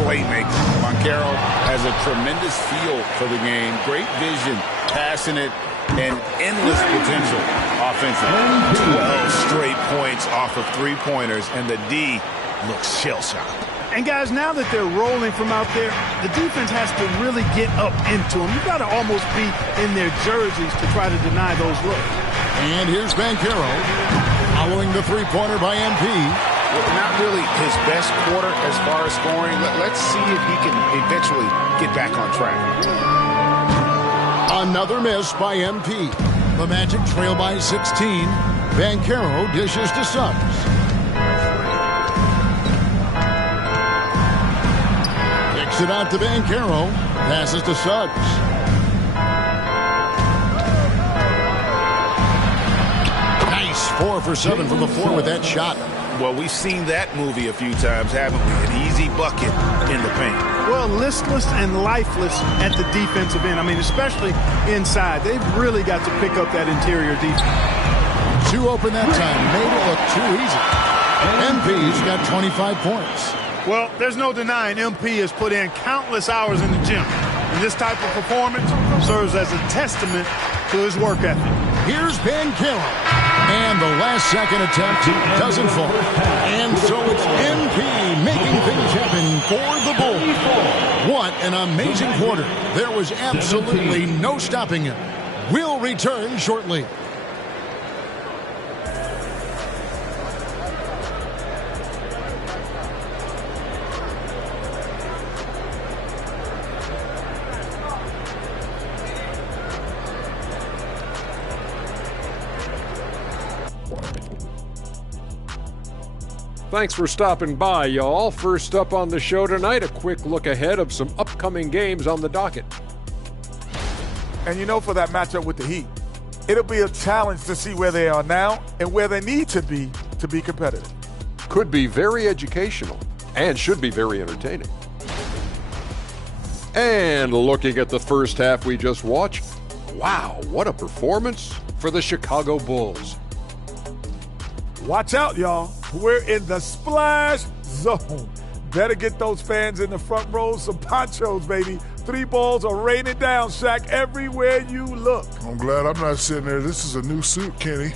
playmaker. Banchero has a tremendous feel for the game, great vision, passing it, and endless potential offensively. 12 straight points off of 3-pointers, and the D looks shell-shocked. And guys, now that they're rolling from out there, the defense has to really get up into them. You've got to almost be in their jerseys to try to deny those looks. And here's Banchero following the 3-pointer by MP. Well, not really his best quarter as far as scoring. Let's see if he can eventually get back on track. Another miss by MP. The Magic trail by 16. Banchero dishes to Suggs. Kicks it out to Banchero. Passes to Suggs. Nice 4 for 7 from the floor with that shot. Well, we've seen that movie a few times, haven't we? An easy bucket in the paint. Well, listless and lifeless at the defensive end. I mean, especially inside. They've really got to pick up that interior defense. 2 open that time. Made it look too easy. MP's got 25 points. Well, there's no denying MP has put in countless hours in the gym. And this type of performance serves as a testament to his work ethic. Here's Banchero. And the last second attempt doesn't fall. And so it's MP making things happen for the Bulls. What an amazing quarter. There was absolutely no stopping him. We'll return shortly. Thanks for stopping by, y'all. First up on the show tonight, a quick look ahead of some upcoming games on the docket. And you know, for that matchup with the Heat, it'll be a challenge to see where they are now and where they need to be competitive. Could be very educational and should be very entertaining. And looking at the first half we just watched, wow, what a performance for the Chicago Bulls. Watch out, y'all. We're in the splash zone. Better get those fans in the front row some ponchos, baby. 3 balls are raining down, Shaq, everywhere you look. I'm glad I'm not sitting there. This is a new suit, Kenny.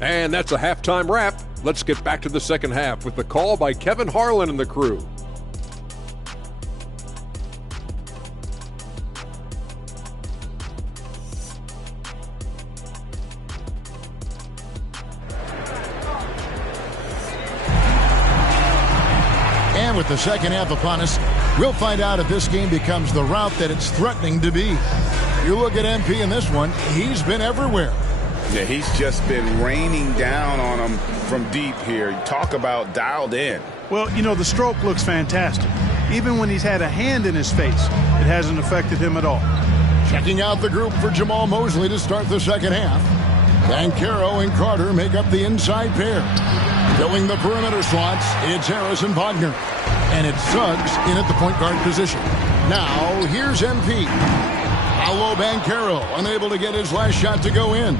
And that's a halftime wrap. Let's get back to the second half with the call by Kevin Harlan and the crew. And with the second half upon us, we'll find out if this game becomes the route that it's threatening to be. You look at MP in this one, he's been everywhere. Yeah, he's just been raining down on them from deep here. Talk about dialed in. Well, you know, the stroke looks fantastic. Even when he's had a hand in his face, it hasn't affected him at all. Checking out the group for Jamal Mosley to start the second half. Banchero and Carter make up the inside pair. Filling the perimeter slots, it's Harris and Wagner. And it's Suggs in at the point guard position. Now, here's MP. Paolo Banchero unable to get his last shot to go in.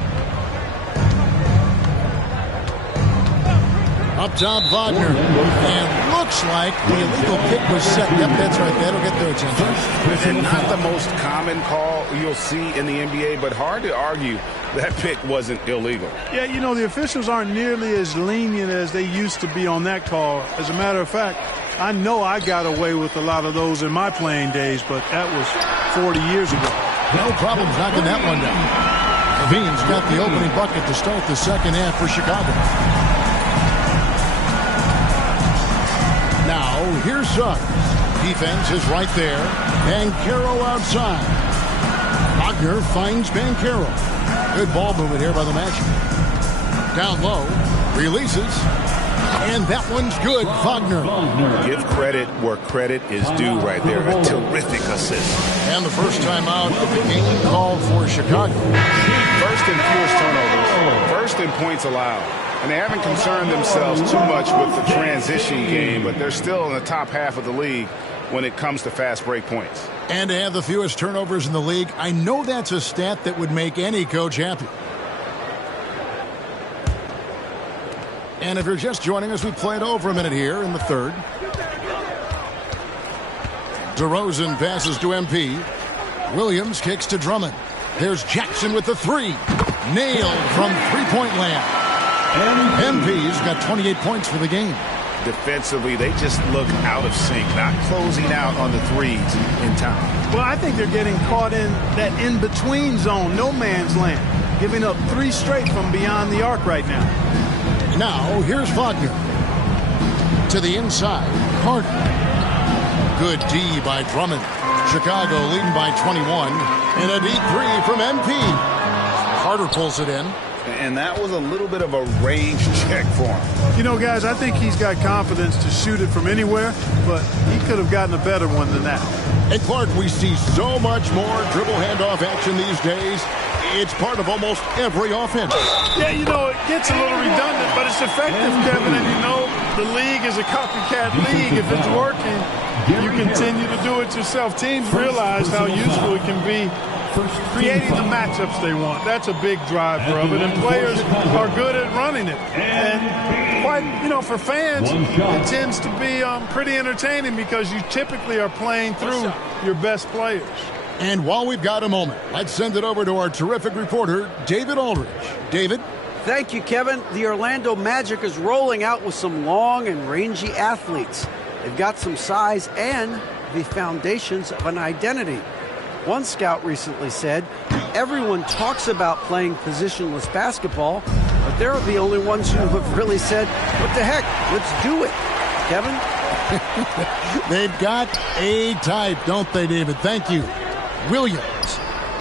Up top, Wagner. And looks like the illegal kick was set. Yep, that's right. That'll get their attention. And not the most common call you'll see in the NBA, but hard to argue that pick wasn't illegal. Yeah, you know, the officials aren't nearly as lenient as they used to be on that call. As a matter of fact, I know I got away with a lot of those in my playing days, but that was 40 years ago. No problems knocking that one down. Levine's got the opening bucket to start the second half for Chicago. Now, here's Suggs. Defense is right there. Banchero outside. Wagner finds Banchero. Good ball movement here by the Magic. Down low. Releases. And that one's good. Wagner. Give credit where credit is due right there. A terrific assist. And the first time out of the game called for Chicago. First in fewest turnovers. First in points allowed. And they haven't concerned themselves too much with the transition game, but they're still in the top half of the league when it comes to fast break points. And to have the fewest turnovers in the league, I know that's a stat that would make any coach happy. And if you're just joining us, we played over a minute here in the third. DeRozan passes to MP. Williams kicks to Drummond. There's Jackson with the three. Nailed from three-point land. MP's got 28 points for the game. Defensively, they just look out of sync, not closing out on the threes in time. Well, I think they're getting caught in that in-between zone, no man's land, giving up 3 straight from beyond the arc right now. Now, here's Wagner. To the inside, Carter. Good D by Drummond. Chicago leading by 21. And a deep three from MP. Carter pulls it in. And that was a little bit of a range check for him. You know, guys, I think he's got confidence to shoot it from anywhere, but he could have gotten a better one than that. And Clark, we see so much more dribble handoff action these days. It's part of almost every offense. Yeah, you know, it gets a little redundant, but it's effective, Kevin. And you know, the league is a copycat league. If it's working, you continue to do it yourself. Teams realize how useful it can be creating the matchups they want. That's a big driver of it, and players are good at running it. And quite, you know, for fans, it tends to be pretty entertaining because you typically are playing through your best players. And while we've got a moment, let's send it over to our terrific reporter, David Aldridge. David? Thank you, Kevin. The Orlando Magic is rolling out with some long and rangy athletes. They've got some size and the foundations of an identity. One scout recently said, everyone talks about playing positionless basketball, but they're the only ones who have really said, what the heck, let's do it. Kevin? They've got a type, don't they, David? Thank you. Williams.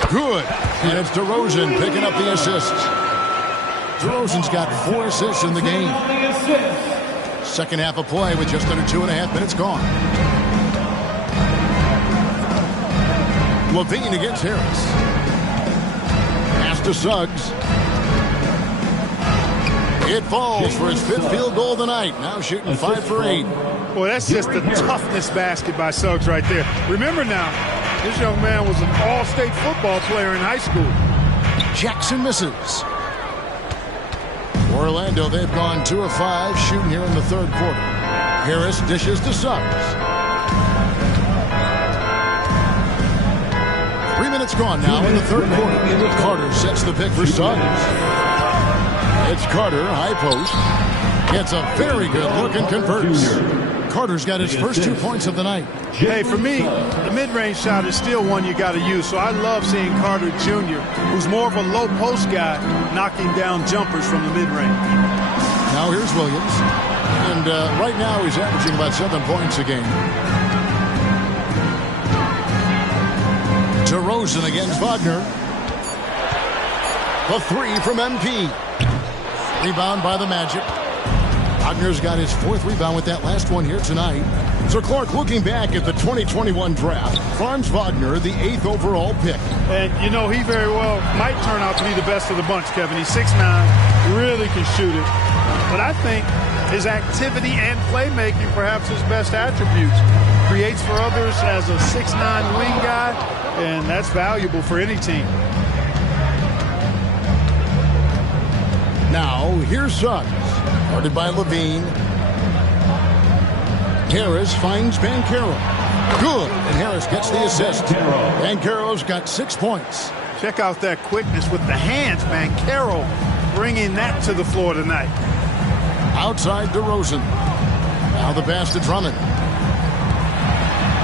Good. And it's DeRozan picking up the assists. DeRozan's got 4 assists in the game. Second half of play with just under 2.5 minutes gone. Levine against Harris. Pass to Suggs. It falls for his 5th field goal of the night. Now shooting 5 for 8. Boy, that's just a toughness basket by Suggs right there. Remember now, this young man was an all-state football player in high school. Jackson misses. Orlando, they've gone 2 of 5 shooting here in the third quarter. Harris dishes to Suggs. 3 minutes gone now in the third quarter. Carter sets the pick for Suggs. It's Carter, high post. Gets a very good look and converts. Carter's got his first 2 points of the night. Hey, for me, the mid-range shot is still one you got to use. So I love seeing Carter Jr., who's more of a low post guy, knocking down jumpers from the mid-range. Now here's Williams. And right now he's averaging about 7 points a game. DeRozan against Wagner. The 3 from MP. Rebound by the Magic. Wagner's got his 4th rebound with that last one here tonight. So Clark, looking back at the 2021 draft, Franz Wagner, the 8th overall pick. And, you know, he very well might turn out to be the best of the bunch, Kevin. He's 6'9", really can shoot it. But I think his activity and playmaking, perhaps his best attributes. Creates for others as a 6'9" wing guy, and that's valuable for any team. Now, here's Suggs. Guarded by Levine. Harris finds Banchero. Good. And Harris gets the assist. Banchero's got 6 points. Check out that quickness with the hands. Banchero bringing that to the floor tonight. Outside DeRozan. Now the pass to Drummond.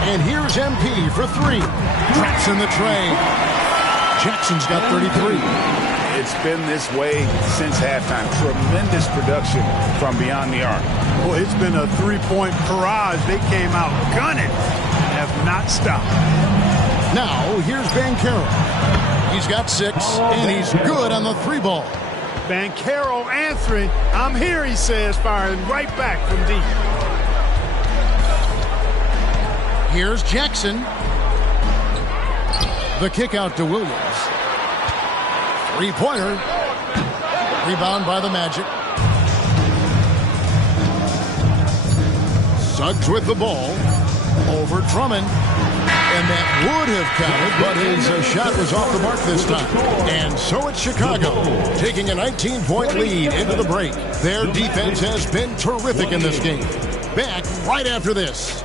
And here's MP for 3. Traps in the tray. Jackson's got 33. It's been this way since halftime. Tremendous production from beyond the arc. Well, it's been a 3-point barrage. They came out gunning and have not stopped. Now, here's Banchero. He's got 6, and he's good on the 3 ball. Banchero answering. I'm here, he says, firing right back from deep. Here's Jackson. The kick out to Williams. 3-pointer. Rebound by the Magic. Suggs with the ball. Over Drummond. And that would have counted, but his shot was off the mark this time. And so it's Chicago taking a 19-point lead into the break. Their defense has been terrific in this game. Back right after this.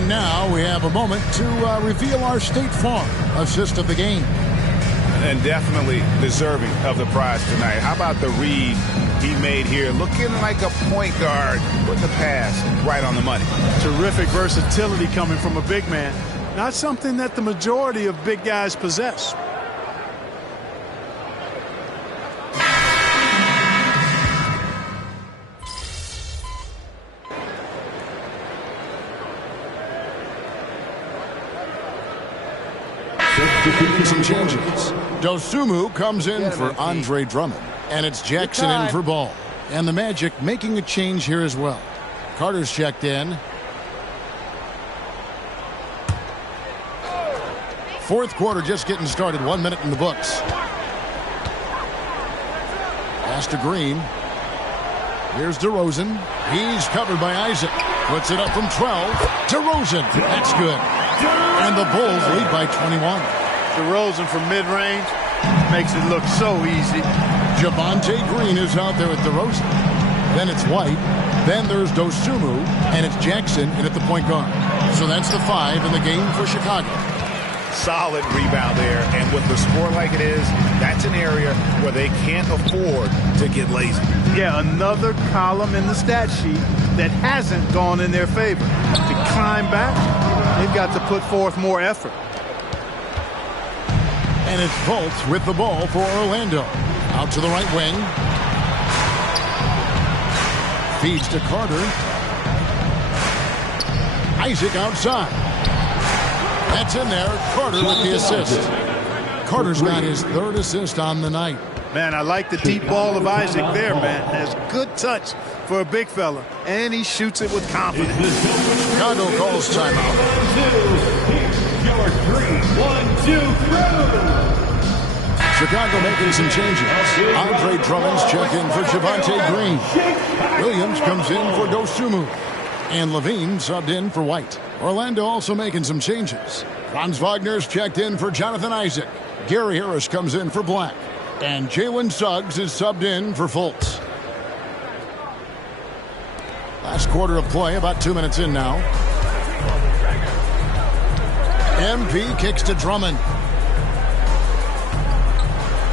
And now we have a moment to reveal our State Farm assist of the game. And definitely deserving of the prize tonight. How about the read he made here? Looking like a point guard, putting the pass right on the money. Terrific versatility coming from a big man. Not something that the majority of big guys possess. Some changes. Dosumu comes in for Andre Drummond, and it's Jackson in for Ball. And the Magic making a change here as well. Carter's checked in. Fourth quarter just getting started. 1 minute in the books. Pass to Green. Here's DeRozan. He's covered by Isaac. Puts it up from 12. DeRozan. That's good. And the Bulls lead by 21. DeRozan from mid-range makes it look so easy. Javonte Green is out there with DeRozan. Then it's White. Then there's Dosumu. And it's Jackson in at the point guard. So that's the 5 in the game for Chicago. Solid rebound there. And with the score like it is, that's an area where they can't afford to get lazy. Yeah, another column in the stat sheet that hasn't gone in their favor. To climb back, they've got to put forth more effort. And it's Fultz with the ball for Orlando. Out to the right wing. Feeds to Carter. Isaac outside. That's in there. Carter with the assist. Carter's got his 3rd assist on the night. Man, I like the deep ball of Isaac there, man. Has good touch for a big fella. And he shoots it with confidence. Chicago calls timeout. Your 3-1-2 crew. Chicago making some changes. Andre Drummond's checked in for Javonte Green. Williams comes in for Dosumu. And Levine subbed in for White. Orlando also making some changes. Franz Wagner's checked in for Jonathan Isaac. Gary Harris comes in for Black. And Jalen Suggs is subbed in for Fultz. Last quarter of play, about 2 minutes in now. MP kicks to Drummond.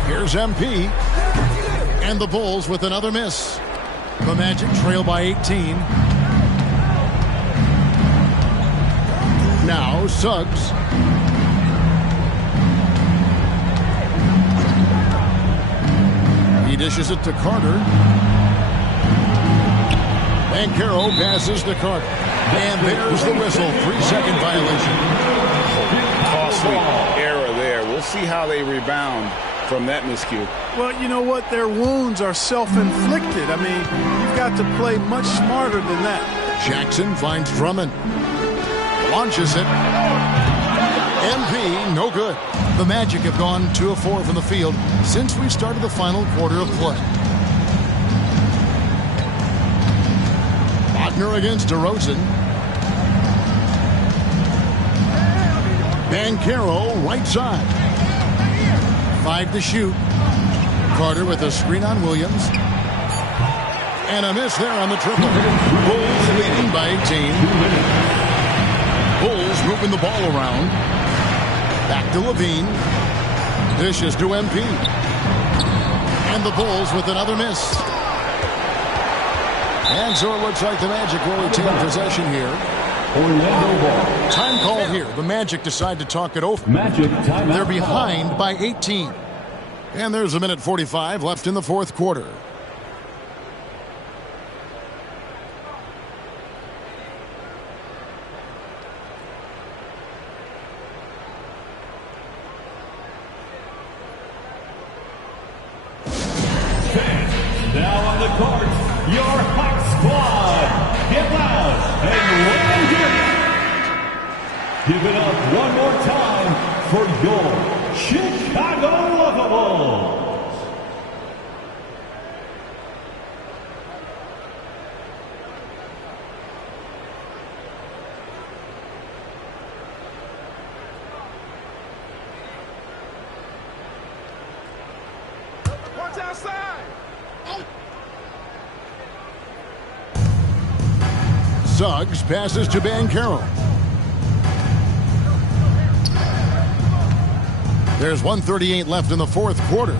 Here's MP. And the Bulls with another miss. The Magic trail by 18. Now Suggs. He dishes it to Carter. And Carroll passes to Carter. And there's the whistle. 3-second violation. Costly error there. We'll see how they rebound from that miscue. Well, you know what? Their wounds are self-inflicted. I mean, you've got to play much smarter than that. Jackson finds Drummond. Launches it. MP, no good. The Magic have gone 2 of 4 from the field since we started the final quarter of play. Wagner against DeRozan. Banchero, right side. 5 to shoot. Carter with a screen on Williams. And a miss there on the triple. Bulls leading by 18. Bulls moving the ball around. Back to Levine. Dishes to MP. And the Bulls with another miss. And so it looks like the Magic will retain possession here. Time call here. The Magic decide to talk it over. They're behind by 18. And there's a minute 45 left in the fourth quarter. Now on the court, your Hawk Squad. Get loud and let them hear it. Give it up one more time for your Chicago Lavables. Watch outside. Suggs passes to Banchero. There's 1:38 left in the fourth quarter.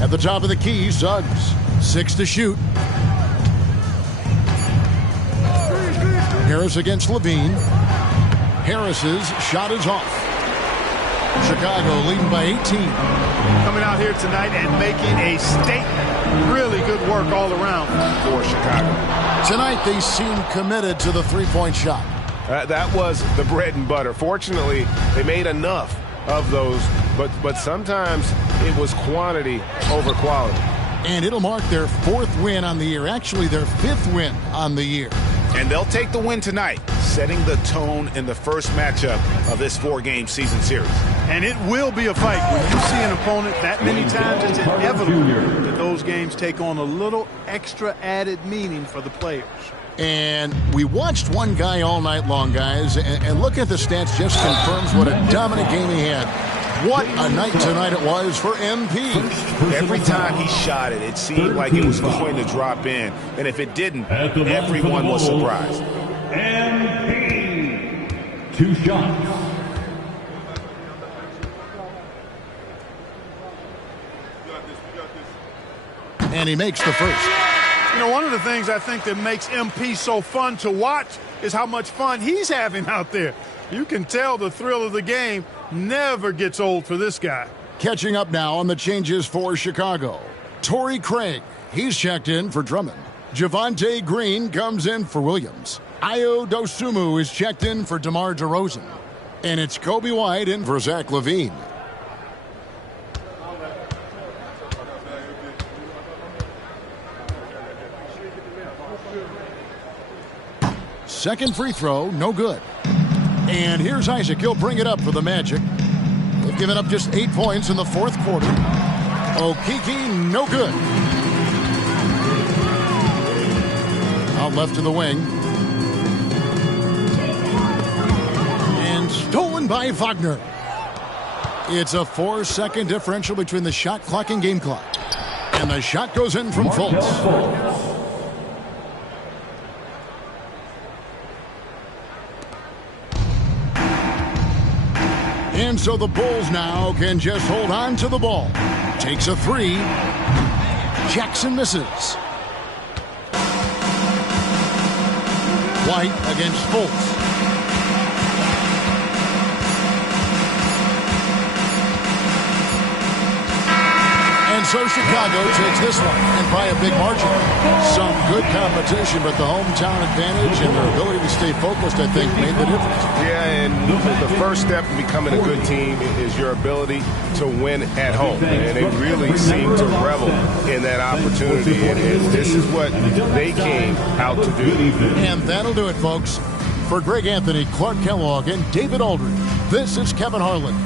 At the top of the key, Suggs. 6 to shoot. Harris against Levine. Harris's shot is off. Chicago leading by 18. Coming out here tonight and making a statement. Really good work all around for Chicago. Tonight they seem committed to the three-point shot. That was the bread and butter. Fortunately, they made enough of those, but sometimes it was quantity over quality. And it'll mark their 4th win on the year. Actually, their 5th win on the year. And they'll take the win tonight, setting the tone in the first matchup of this 4-game season series. And it will be a fight. When you see an opponent that many times, it's inevitable that those games take on a little extra added meaning for the players. And we watched one guy all night long, guys, and look at the stats, just confirms what a dominant game he had. What a night tonight it was for MP. Every time he shot it, it seemed like it was going to drop in. And if it didn't, everyone was surprised. MP, 2 shots. And he makes the first. You know, one of the things I think that makes MP so fun to watch is how much fun he's having out there. You can tell the thrill of the game never gets old for this guy. Catching up now on the changes for Chicago. Torrey Craig, he's checked in for Drummond. Javonte Green comes in for Williams. Ayo Dosunmu is checked in for DeMar DeRozan. And it's Kobe White in for Zach LaVine. Second free throw, no good. And here's Isaac. He'll bring it up for the Magic. They've given up just 8 points in the fourth quarter. Okeke, no good. Out left to the wing. And stolen by Wagner. It's a 4-second differential between the shot clock and game clock. And the shot goes in from Fultz. And so the Bulls now can just hold on to the ball. Takes a 3. Jackson misses. White against Fultz. And so Chicago takes this one, and by a big margin. Some good competition, but the hometown advantage and their ability to stay focused, I think, made the difference. Yeah, and the first step in becoming a good team is your ability to win at home. And they really seem to revel in that opportunity, and this is what they came out to do. And that'll do it, folks. For Greg Anthony, Clark Kellogg, and David Aldridge, this is Kevin Harlan.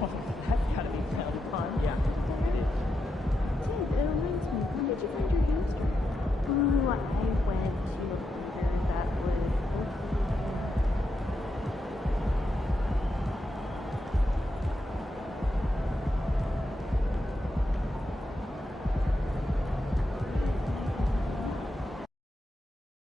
That's gotta be really fun. Yeah, it is. It reminds me, where did you find your hamster? Ooh, I went to